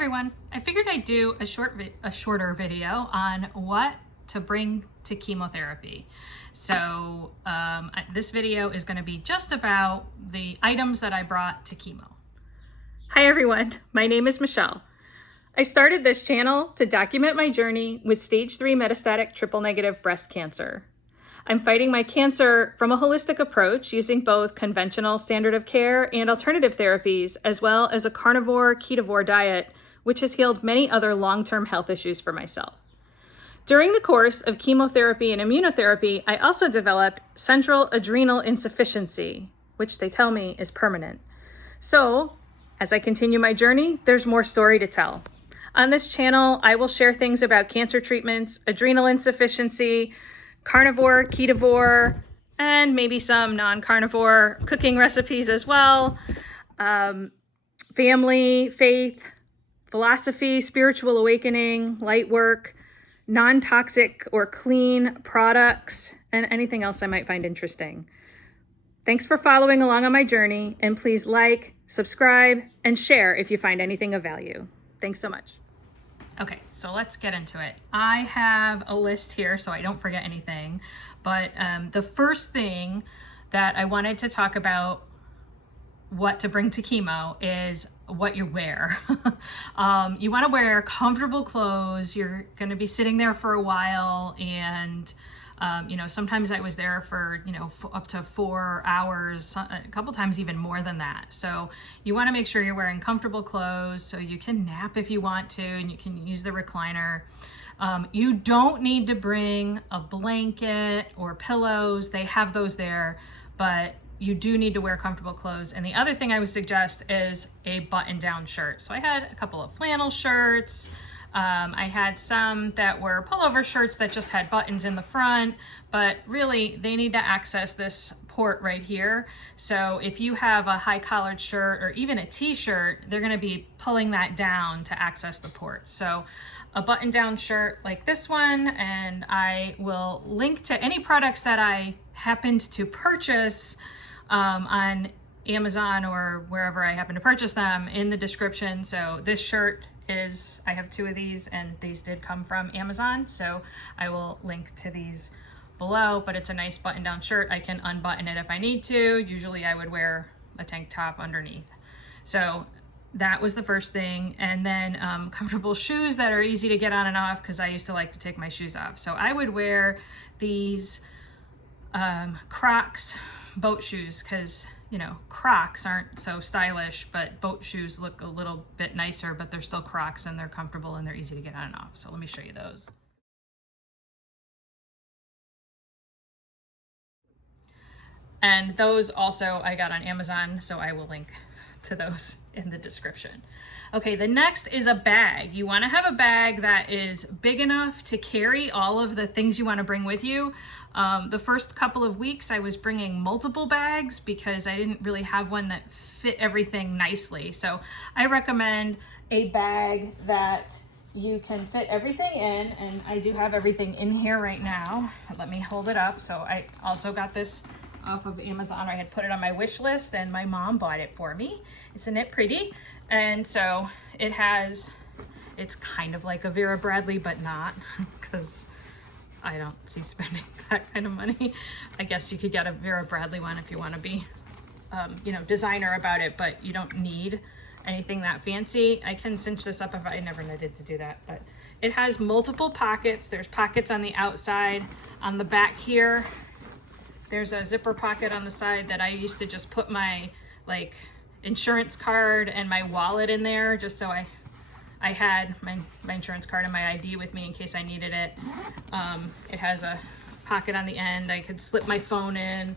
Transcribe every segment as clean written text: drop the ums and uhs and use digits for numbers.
everyone. I figured I'd do a shorter video on what to bring to chemotherapy. So this video is going to be just about the items that I brought to chemo. Hi everyone, my name is Michelle. I started this channel to document my journey with stage 3 metastatic triple-negative breast cancer. I'm fighting my cancer from a holistic approach using both conventional standard of care and alternative therapies, as well as a carnivore ketovore diet, which has healed many other long-term health issues for myself. During the course of chemotherapy and immunotherapy, I also developed Central Adrenal Insufficiency, which they tell me is permanent. So, as I continue my journey, there's more story to tell. On this channel, I will share things about cancer treatments, adrenal insufficiency, carnivore, ketovore, and maybe some non-carnivore cooking recipes as well. Family, faith, philosophy, spiritual awakening, light work, non-toxic or clean products, and anything else I might find interesting. Thanks for following along on my journey, and please like, subscribe, and share if you find anything of value. Thanks so much. Okay, so let's get into it. I have a list here so I don't forget anything, but the first thing that I wanted to talk about what to bring to chemo is what you wear. You want to wear comfortable clothes. You're going to be sitting there for a while, and sometimes I was there for up to 4 hours, a couple times even more than that. So you want to make sure you're wearing comfortable clothes so you can nap if you want to, and you can use the recliner. You don't need to bring a blanket or pillows. They have those there, but you do need to wear comfortable clothes. And the other thing I would suggest is a button-down shirt. So I had a couple of flannel shirts. I had some that were pullover shirts that just had buttons in the front, but really they need to access this port right here. So if you have a high collared shirt or even a t-shirt, they're going to be pulling that down to access the port. So a button-down shirt like this one, and I will link to any products that I happened to purchase on Amazon or wherever I happen to purchase them in the description. So this shirt I have 2 of these, and these did come from Amazon, so I will link to these below, but it's a nice button-down shirt. I can unbutton it if I need to. Usually I would wear a tank top underneath. So that was the first thing. And then comfortable shoes that are easy to get on and off, because I used to like to take my shoes off. So I would wear these Crocs boat shoes, because Crocs aren't so stylish, but boat shoes look a little bit nicer, but they're still Crocs and they're comfortable and they're easy to get on and off. So let me show you those. And those also I got on Amazon, so I will link to those in the description. Okay, the next is a bag. You want to have a bag that is big enough to carry all of the things you want to bring with you. The first couple of weeks I was bringing multiple bags because I didn't really have one that fit everything nicely. So I recommend a bag that you can fit everything in, and I do have everything in here right now. Let me hold it up. So I also got this off of Amazon. I had put it on my wish list and my mom bought it for me. Isn't it pretty? And so it's kind of like a Vera Bradley, but not, because I don't see spending that kind of money. I guess you could get a Vera Bradley one if you want to be, designer about it, but you don't need anything that fancy. I can cinch this up if I never needed to do that, but it has multiple pockets. There's pockets on the outside. On the back here, there's a zipper pocket on the side that I used to just put my insurance card and my wallet in there, just so I had my insurance card and my ID with me in case I needed it. It has a pocket on the end. I could slip my phone in.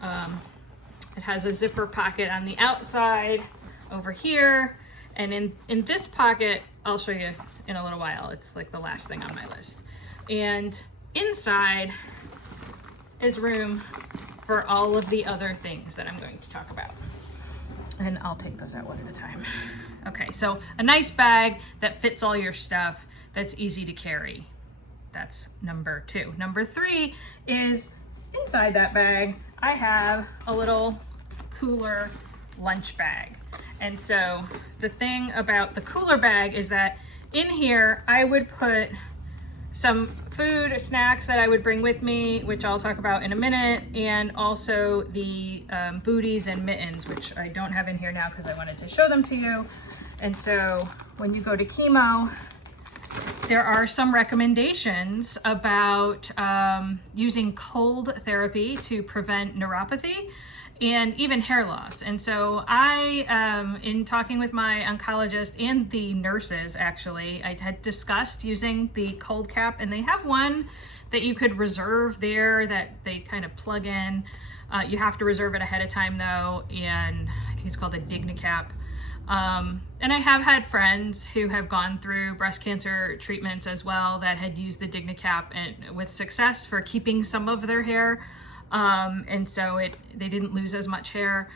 It has a zipper pocket on the outside over here. And in this pocket, I'll show you in a little while. It's like the last thing on my list. And inside is room for all of the other things that I'm going to talk about. And I'll take those out one at a time. Okay, so a nice bag that fits all your stuff, that's easy to carry. That's number 2. Number 3 is inside that bag, I have a little cooler lunch bag. And so the thing about the cooler bag is that in here I would put some food, snacks that I would bring with me, which I'll talk about in a minute, and also the Booties and Mittens, which I don't have in here now because I wanted to show them to you. And so when you go to chemo, there are some recommendations about using cold therapy to prevent neuropathy and even hair loss. And so I, in talking with my oncologist and the nurses, actually, I had discussed using the cold cap, and they have one that you could reserve there that they kind of plug in. You have to reserve it ahead of time though, and I think it's called a DigniCap. And I have had friends who have gone through breast cancer treatments as well that had used the DigniCap and with success for keeping some of their hair. And so they didn't lose as much hair.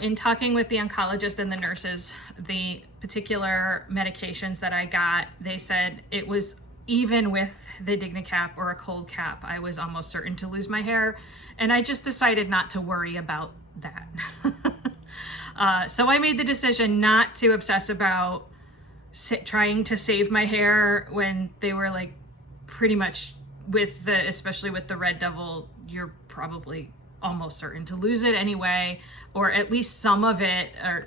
In talking with the oncologist and the nurses, the particular medications that I got, they said it was even with the DigniCap or a cold cap, I was almost certain to lose my hair. And I just decided not to worry about that. So I made the decision not to obsess about trying to save my hair when they were like pretty much especially with the Red Devil, you're probably almost certain to lose it anyway, or at least some of it, or,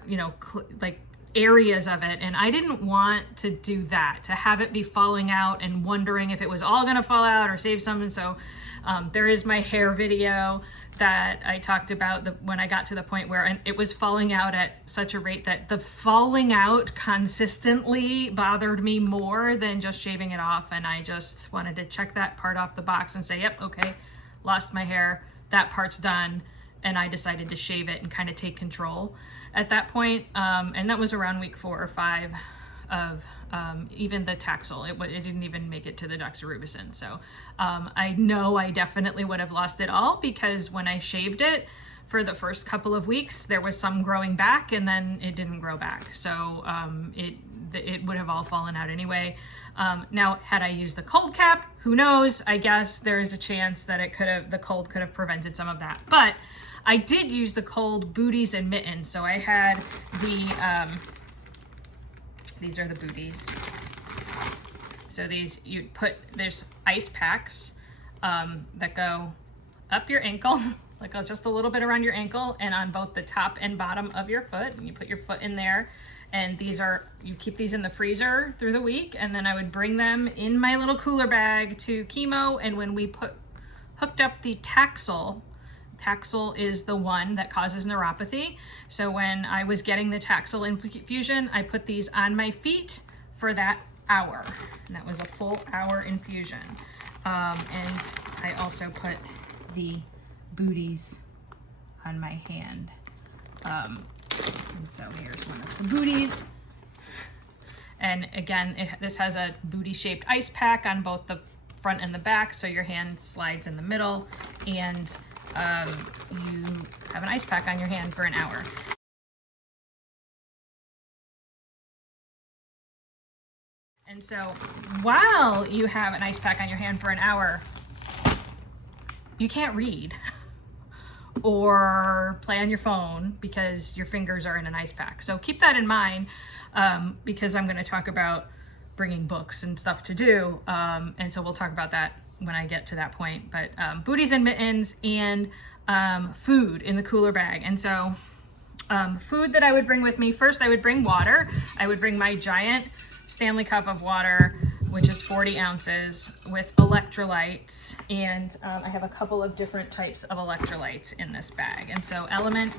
like areas of it. And I didn't want to do that, to have it be falling out and wondering if it was all gonna fall out or save some. And so there is my hair video that I talked about when I got to the point where it was falling out at such a rate that the falling out consistently bothered me more than just shaving it off. And I just wanted to check that part off the box and say, yep, okay, lost my hair, that part's done. And I decided to shave it and kind of take control at that point. And that was around week 4 or 5 of even the Taxol. It didn't even make it to the doxorubicin. So I know I definitely would have lost it all, because when I shaved it for the first couple of weeks, there was some growing back and then it didn't grow back. So it would have all fallen out anyway. Now, had I used the cold cap, who knows? I guess there is a chance that the cold could have prevented some of that. But I did use the cold Booties and Mittens. So I had these are the Booties. So there's ice packs that go up your ankle, like just a little bit around your ankle, and on both the top and bottom of your foot. And you put your foot in there, and you keep these in the freezer through the week. And then I would bring them in my little cooler bag to chemo. And when we hooked up the Taxol is the one that causes neuropathy. So when I was getting the Taxol infusion, I put these on my feet for that hour. And that was a full hour infusion. And I also put the Booties on my hand. And so here's one of the Booties. And again, this has a booty-shaped ice pack on both the front and the back, so your hand slides in the middle, and you have an ice pack on your hand for an hour. And so while you have an ice pack on your hand for an hour, you can't read or play on your phone because your fingers are in an ice pack. So keep that in mind, because I'm going to talk about bringing books and stuff to do. And so we'll talk about that when I get to that point. But Booties and Mittens and food in the cooler bag. And so food that I would bring with me, first I would bring water. I would bring my giant Stanley cup of water, which is 40 ounces, with electrolytes. And I have a couple of different types of electrolytes in this bag. And so Element,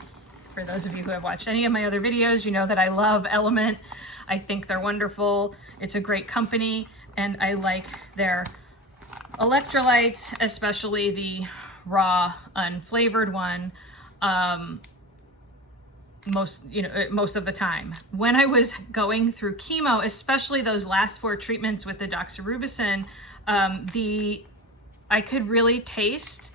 for those of you who have watched any of my other videos, you know that I love Element. I think they're wonderful. It's a great company, and I like their electrolytes, especially the raw unflavored one, most of the time. When I was going through chemo, especially those last 4 treatments with the doxorubicin, I could really taste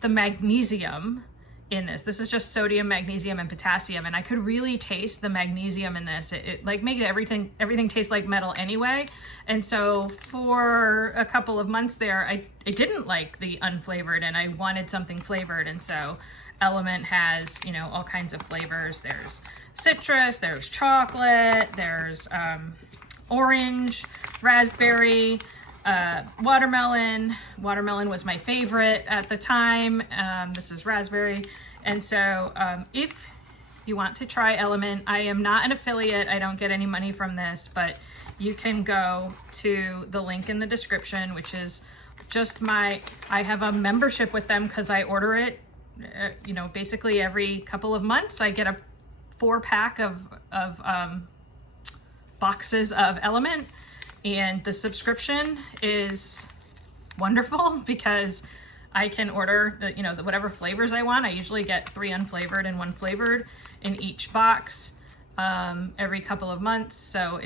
the magnesium in this. This is just sodium, magnesium, and potassium, and I could really taste the magnesium in this. It like made everything taste like metal anyway. And so for a couple of months there, I didn't like the unflavored, and I wanted something flavored. And so Element has, you know, all kinds of flavors. There's citrus, there's chocolate, there's orange, raspberry, watermelon. Watermelon was my favorite at the time. This is raspberry. And so if you want to try Element, I am not an affiliate. I don't get any money from this, but you can go to the link in the description, which is just I have a membership with them because I order it, you know, basically every couple of months. I get a 4-pack of boxes of Element, and the subscription is wonderful because I can order the, you know, whatever flavors I want. I usually get 3 unflavored and 1 flavored in each box every couple of months. So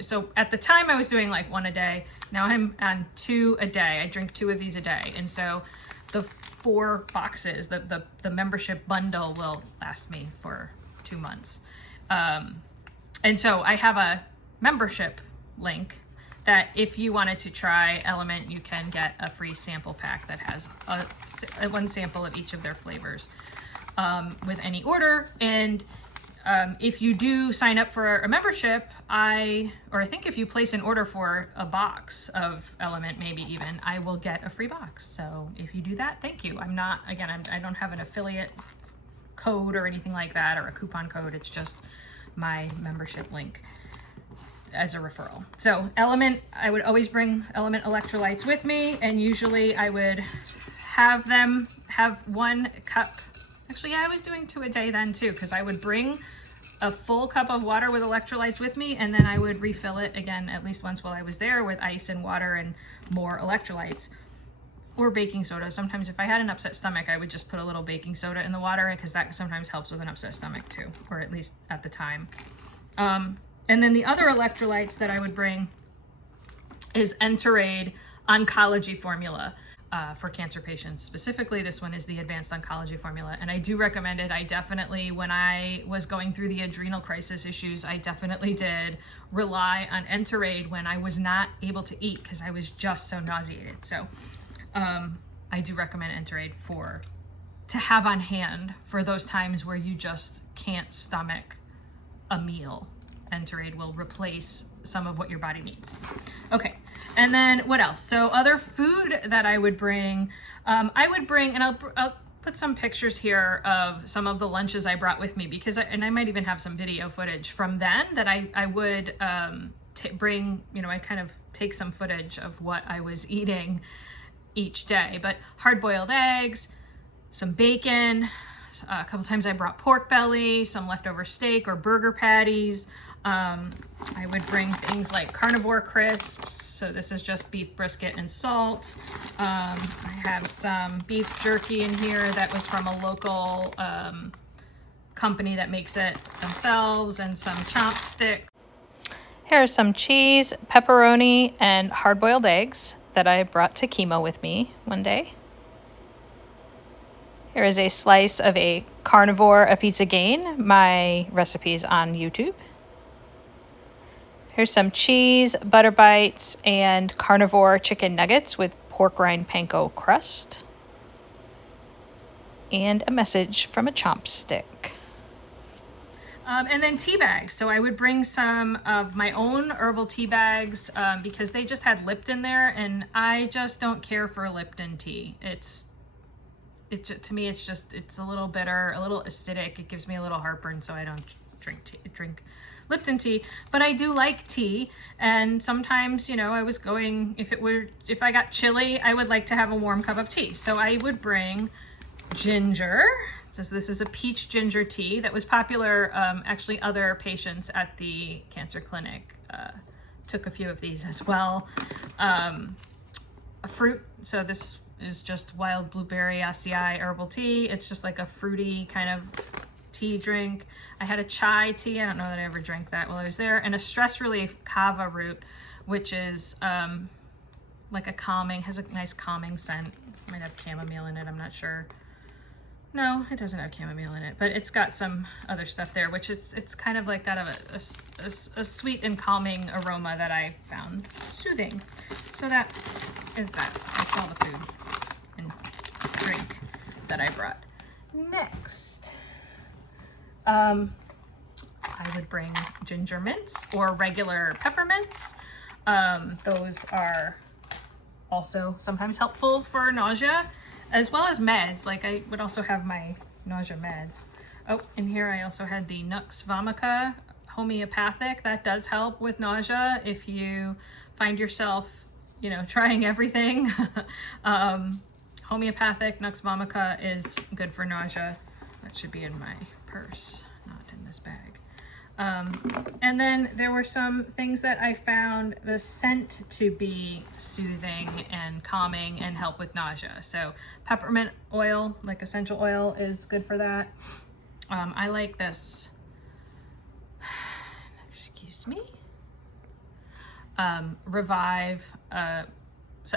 so at the time I was doing like 1 a day. Now I'm on 2 a day. I drink 2 of these a day. And so the 4 boxes, the membership bundle will last me for 2 months. And so I have a membership link that if you wanted to try Element, you can get a free sample pack that has 1 sample of each of their flavors with any order. And if you do sign up for a membership, I think if you place an order for a box of Element, maybe even, I will get a free box. So if you do that, thank you. I don't have an affiliate code or anything like that, or a coupon code. It's just my membership link as a referral. So Element, I would always bring Element electrolytes with me, and usually I would have 1 cup. Actually, yeah, I was doing 2 a day then too, because I would bring a full cup of water with electrolytes with me, and then I would refill it again at least once while I was there with ice and water and more electrolytes, or baking soda. Sometimes if I had an upset stomach, I would just put a little baking soda in the water, because that sometimes helps with an upset stomach too, or at least at the time. And then the other electrolytes that I would bring is Enterade Oncology Formula. For cancer patients. Specifically, this one is the Advanced Oncology Formula, and I do recommend it. I definitely, when I was going through the adrenal crisis issues, I definitely did rely on Enterade when I was not able to eat because I was just so nauseated. So I do recommend Enterade to have on hand for those times where you just can't stomach a meal. Enterade will replace some of what your body needs. Okay, and then what else? So other food that I would bring, and I'll put some pictures here of some of the lunches I brought with me, because I might even have some video footage from then that I would bring, you know, I kind of take some footage of what I was eating each day. But hard-boiled eggs, some bacon, a couple times I brought pork belly, some leftover steak or burger patties. I would bring things like Carnivore crisps. So this is just beef brisket and salt. I have some beef jerky in here that was from a local company that makes it themselves, and some chopsticks. Here are some cheese, pepperoni, and hard-boiled eggs that I brought to chemo with me one day. Here is a slice of a Carnivore, a pizza gain. My recipe's on YouTube. Here's some cheese, butter bites, and Carnivore chicken nuggets with pork rind panko crust. And a message from a chopstick. And then tea bags. So I would bring some of my own herbal tea bags because they just had Lipton there, and I just don't care for Lipton tea. To me, it's a little bitter, a little acidic. It gives me a little heartburn, so I don't drink Lipton tea. But I do like tea, and sometimes, you know, I was going, if I got chilly, I would like to have a warm cup of tea. So I would bring ginger. So this is a peach ginger tea that was popular. Actually, other patients at the cancer clinic took a few of these as well. A fruit. So this is just wild blueberry acai herbal tea. It's just like a fruity kind of tea drink. I had a chai tea. I don't know that I ever drank that while I was there. And a stress relief kava root, which is like has a nice calming scent. It might have chamomile in it, I'm not sure. No, it doesn't have chamomile in it, but it's got some other stuff there, which it's kind of like got a sweet and calming aroma that I found soothing. So that is that. That's all the food and drink. that I brought. Next, I would bring ginger mints or regular peppermints. Those are also sometimes helpful for nausea, as well as meds. Like I would also have my nausea meds. Oh, and here I also had the Nux vomica homeopathic. That does help with nausea if you find yourself, you know, trying everything. Homeopathic Nux vomica is good for nausea. That should be in my purse, not in this bag. And then there were some things that I found the scent to be soothing and calming and help with nausea. So peppermint oil, like essential oil, is good for that. I like this, excuse me, Revive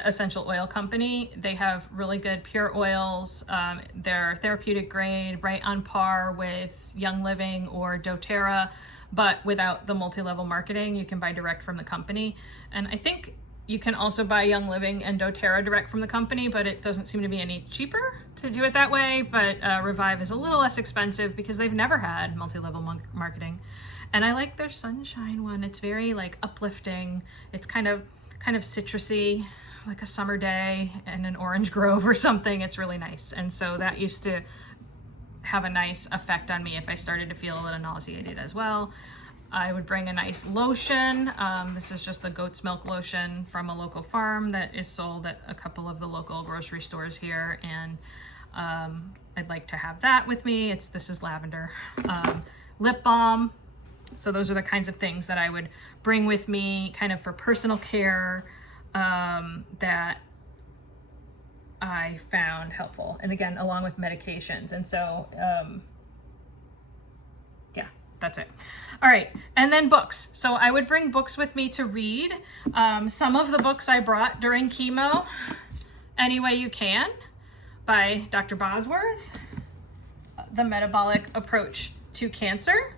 essential oil company. They have really good pure oils. They're therapeutic grade, right on par with Young Living or doTERRA, but without the multi-level marketing. You can buy direct from the company. And I think you can also buy Young Living and doTERRA direct from the company, but it doesn't seem to be any cheaper to do it that way. But Revive is a little less expensive because they've never had multi-level marketing. And I like their Sunshine one. It's very like uplifting. It's kind of citrusy, like a summer day in an orange grove or something. It's really nice. And so that used to have a nice effect on me if I started to feel a little nauseated as well. I would bring a nice lotion. This is just a goat's milk lotion from a local farm that is sold at a couple of the local grocery stores here. And I'd like to have that with me. This is lavender. Lip balm. So those are the kinds of things that I would bring with me kind of for personal care that I found helpful. And again, along with medications. And so, yeah, that's it. All right. And then books. So I would bring books with me to read. Some of the books I brought during chemo, Any Way You Can by Dr. Bosworth, The Metabolic Approach to Cancer.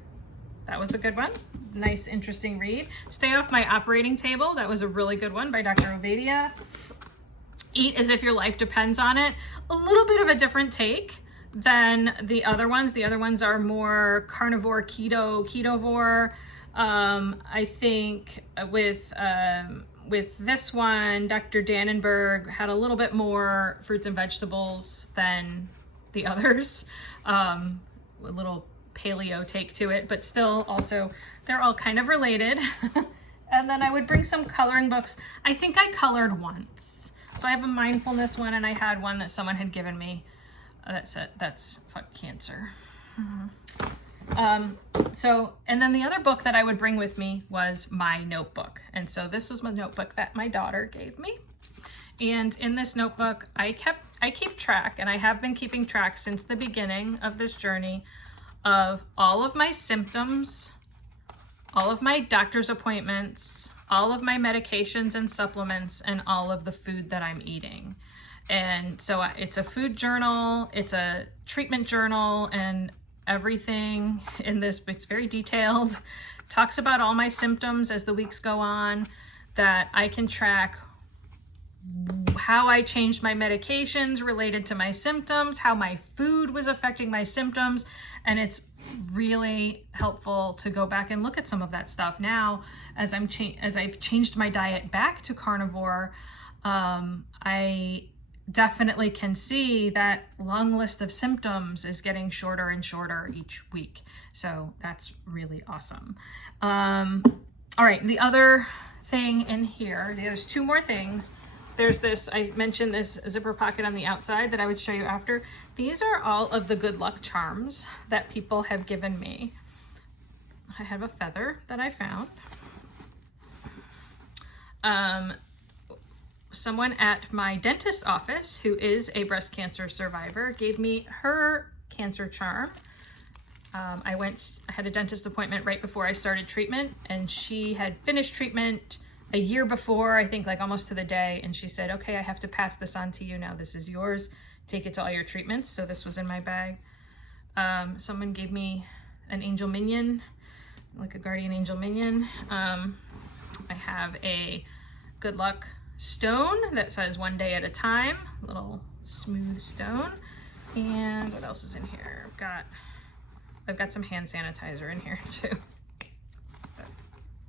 That was a good one. Nice, interesting read. Stay Off My Operating Table. That was a really good one by Dr. Ovadia. Eat As If Your Life Depends on It. A little bit of a different take than the other ones. The other ones are more carnivore, ketovore. I think with this one, Dr. Dannenberg had a little bit more fruits and vegetables than the others. A little paleo take to it, but still also they're all kind of related. And then I would bring some coloring books. I think I colored once. So I have a mindfulness one, and I had one that someone had given me that's fuck cancer. So, and then the other book that I would bring with me was my notebook. And so this was my notebook that my daughter gave me. And in this notebook, I keep track, and I have been keeping track since the beginning of this journey, of all of my symptoms, all of my doctor's appointments, all of my medications and supplements, and all of the food that I'm eating. And so it's a food journal, it's a treatment journal, and everything in this, it's very detailed, talks about all my symptoms as the weeks go on, that I can track how I changed my medications related to my symptoms, how my food was affecting my symptoms. And it's really helpful to go back and look at some of that stuff now as I've changed my diet back to carnivore. I definitely can see that long list of symptoms is getting shorter and shorter each week. So that's really awesome. All right, the other thing in here, there's two more things. There's this, I mentioned this zipper pocket on the outside that I would show you after. These are all of the good luck charms that people have given me. I have a feather that I found. Someone at my dentist's office, who is a breast cancer survivor, gave me her cancer charm. I had a dentist appointment right before I started treatment, and she had finished treatment a year before, I think, like almost to the day. And she said, okay, I have to pass this on to you now. This is yours. Take it to all your treatments. So this was in my bag. Someone gave me an angel minion, like a guardian angel minion. I have a good luck stone that says 1 day at a time, little smooth stone. And what else is in here? I've got some hand sanitizer in here too. But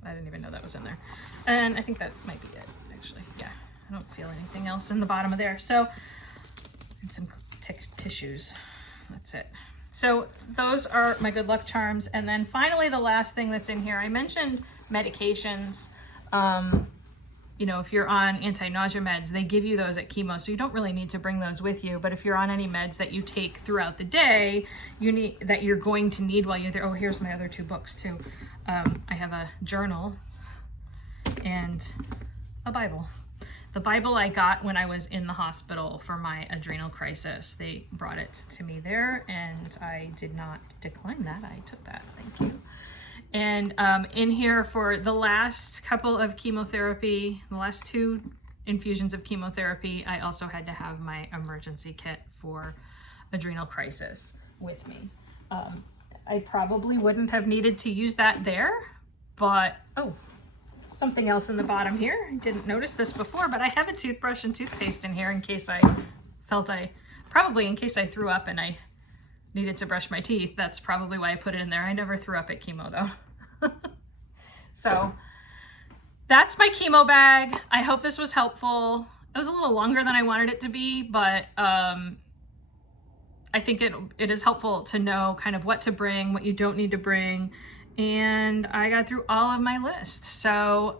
I didn't even know that was in there. And I think that might be it, actually. Yeah, I don't feel anything else in the bottom of there. So, and some tissues. That's it. So those are my good luck charms. And then finally, the last thing that's in here, I mentioned medications. You know, if you're on anti-nausea meds, they give you those at chemo, so you don't really need to bring those with you. But if you're on any meds that you take throughout the day, that you're going to need while you're there. Oh, here's my other 2 books too. I have a journal and a Bible. The Bible I got when I was in the hospital for my adrenal crisis. They brought it to me there, and I did not decline that. I took that. Thank you. And in here for the last couple of chemotherapy, the last 2 infusions of chemotherapy, I also had to have my emergency kit for adrenal crisis with me. I probably wouldn't have needed to use that there, but, oh, something else in the bottom here. I didn't notice this before, but I have a toothbrush and toothpaste in here in case I probably in case I threw up and I needed to brush my teeth. That's probably why I put it in there. I never threw up at chemo though. So that's my chemo bag. I hope this was helpful. It was a little longer than I wanted it to be, but I think it is helpful to know kind of what to bring, what you don't need to bring. And I got through all of my list. So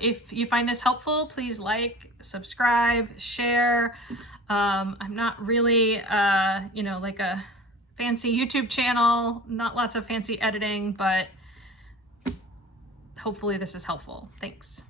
if you find this helpful, please like, subscribe, share. I'm not really, you know, like a fancy YouTube channel, not lots of fancy editing, but hopefully this is helpful. Thanks.